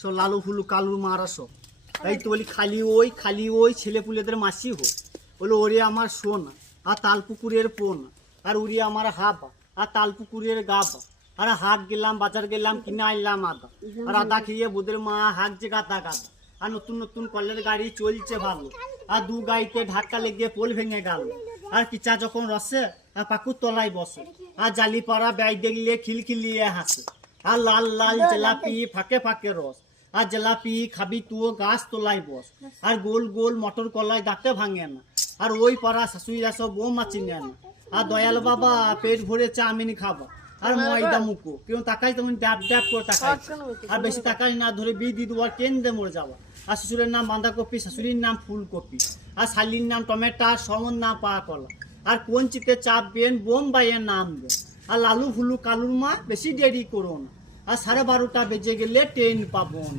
সব লালু ফুলু কালু মারা সব এই তো বলি খালি ওই ছেলে পুলেদের মাসি হোক বলে ওরে আমার সোনা আর তালপুকুরের পোনা আর উড়ি আমার হাবা আর তালপুকুরের গাবা আর হাট গেলাম বাজার গেলাম কিনে আনলাম আদা আর আদা খেয়ে বোদের মা হাঁক যে গাদা গাদা আর নতুন নতুন কলের গাড়ি চলছে ভালো আর দু গাড়িতে ধাক্কা লেগে পোল ভেঙে গেল আর কিচা যখন রসে আর পাকুর তলায় বসে আর জালি পাড়া ব্যাগ দেখলে খিলখিলিয়ে হাসে আর লাল লাল জেলাপি ফাঁকে ফাঁকে রস আর জেলাপি খাবি তুও গাছ তোলাই বস আর গোল গোল মটর কলাই দাঁতে ভাঙে না আর ওই পাড়া শাশুড়িরা সব ও মাছি নেয় না আর দয়াল বাবা পেট ভরে চাউমিন খাবা আর ময়দা মুখো কেউ তাকাই তেমন ড্যাপ ড্যাপ করে তাকাই আর বেশি তাকাই না ধরে বিয়ে দিয়ে দেবো আর কেন্দ্রে মরে যাওয়া আর শ্বশুরের নাম বাঁধাকপি শাশুড়ির নাম ফুলকপি আর শালির নাম টমেটো সমন নাম পাকা কলা আর কোন চিতে চাপবেন বোম্বাইয়ের নাম দেন আর লালু ফুলু কালুর মা বেশি দেরি করো না আর 12:30 বেজে গেলে ট্রেন পাবন।